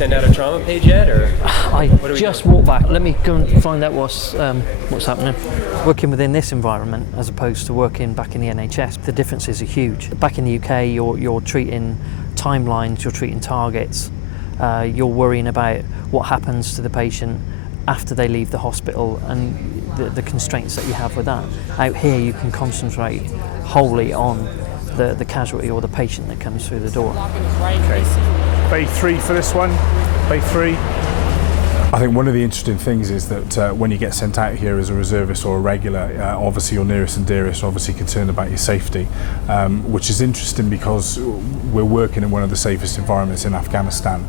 send out a trauma page yet, or? I just walked back. Let me go and find out what's happening. Working within this environment as opposed to working back in the NHS, the differences are huge. Back in the UK, you're treating timelines, you're treating targets, you're worrying about what happens to the patient after they leave the hospital and the constraints that you have with that. Out here, you can concentrate wholly on the casualty or the patient that comes through the door. Okay. Bay 3 for this one. Bay 3. I think one of the interesting things is that when you get sent out here as a reservist or a regular, obviously your nearest and dearest are obviously concerned about your safety, which is interesting because we're working in one of the safest environments in Afghanistan.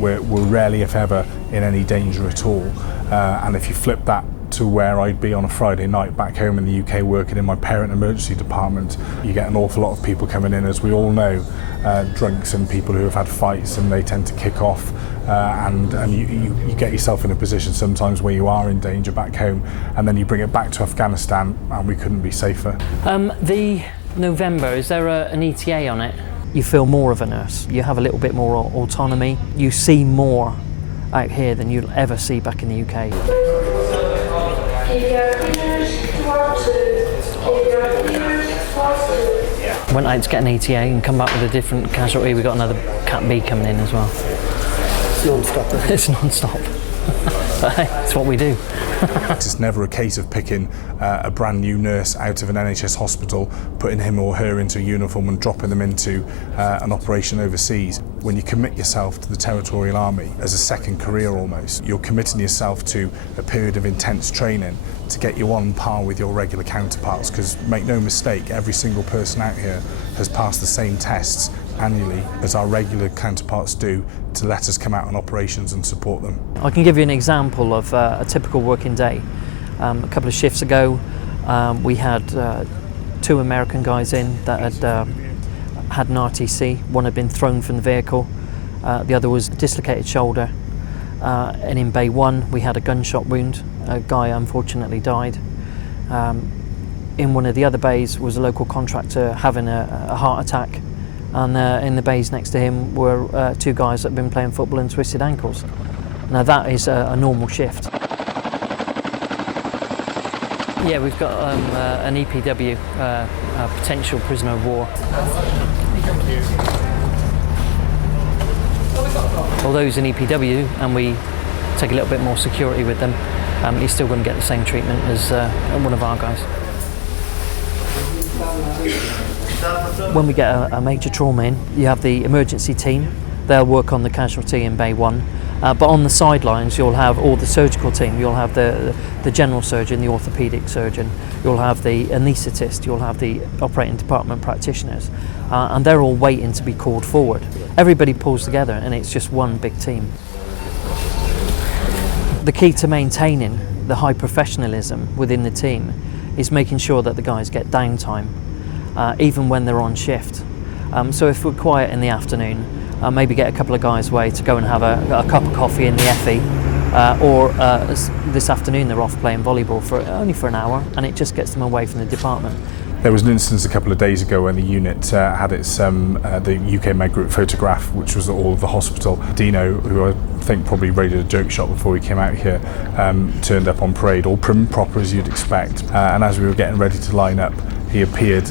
We're rarely, if ever, in any danger at all. And if you flip that to where I'd be on a Friday night back home in the UK working in my parent emergency department, you get an awful lot of people coming in, as we all know, drunks and people who have had fights, and they tend to kick off and you get yourself in a position sometimes where you are in danger back home, and then you bring it back to Afghanistan and we couldn't be safer. The November, is there an ETA on it? You feel more of a nurse, you have a little bit more autonomy, you see more out here than you'll ever see back in the UK. Went out to get an ETA and come back with a different casualty. We got another Camp B coming in as well. It's non-stop. It's non-stop. It's what we do. It's never a case of picking a brand new nurse out of an NHS hospital, putting him or her into a uniform and dropping them into an operation overseas. When you commit yourself to the Territorial Army as a second career almost, you're committing yourself to a period of intense training to get you on par with your regular counterparts, because make no mistake, every single person out here has passed the same tests annually as our regular counterparts do to let us come out on operations and support them. I can give you an example of a typical working day. A couple of shifts ago, we had 2 American guys in that had an RTC. One had been thrown from the vehicle, the other was dislocated shoulder. And in Bay 1 we had a gunshot wound. A guy unfortunately died. In one of the other bays was a local contractor having a heart attack, and in the bays next to him were 2 guys that had been playing football and twisted ankles. Now that is a normal shift. Yeah, we've got an EPW, a potential prisoner of war. Although he's an EPW and we take a little bit more security with them, he's still going to get the same treatment as one of our guys. When we get a major trauma in, you have the emergency team. They'll work on the casualty in Bay 1. But on the sidelines, you'll have all the surgical team. You'll have the general surgeon, the orthopaedic surgeon. You'll have the anaesthetist. You'll have the operating department practitioners. And they're all waiting to be called forward. Everybody pulls together and it's just one big team. The key to maintaining the high professionalism within the team is making sure that the guys get downtime, even when they're on shift. So if we're quiet in the afternoon, maybe get a couple of guys away to go and have a cup of coffee in the FE, or this afternoon they're off playing volleyball only for an hour, and it just gets them away from the department. There was an instance a couple of days ago when the unit had its the UK Med Group photograph, which was all of the hospital. Dino, who I think probably raided a joke shop before we came out here, turned up on parade, all prim and proper as you'd expect. And as we were getting ready to line up, he appeared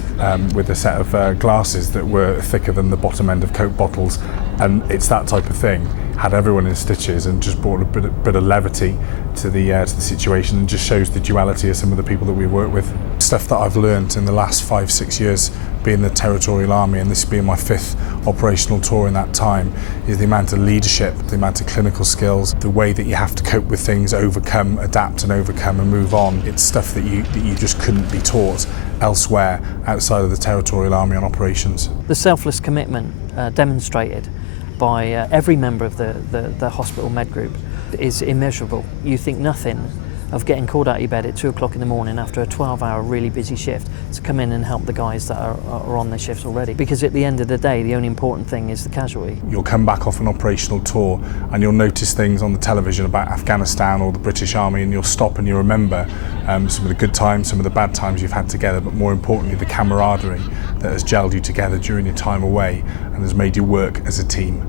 with a set of glasses that were thicker than the bottom end of Coke bottles, and it's that type of thing. Had everyone in stitches and just brought a bit of levity to the situation, and just shows the duality of some of the people that we work with. Stuff that I've learned in the last 5-6 years being the Territorial Army, and this being my 5th operational tour in that time, is the amount of leadership, the amount of clinical skills, the way that you have to cope with things, overcome, adapt and overcome and move on. It's stuff that you just couldn't be taught elsewhere outside of the Territorial Army on operations. The selfless commitment demonstrated by every member of the hospital med group is immeasurable. You think nothing of getting called out of your bed at 2 o'clock in the morning after a 12-hour really busy shift to come in and help the guys that are on their shifts already. Because at the end of the day, the only important thing is the casualty. You'll come back off an operational tour and you'll notice things on the television about Afghanistan or the British Army, and you'll stop and you remember some of the good times, some of the bad times you've had together, but more importantly the camaraderie that has gelled you together during your time away and has made you work as a team.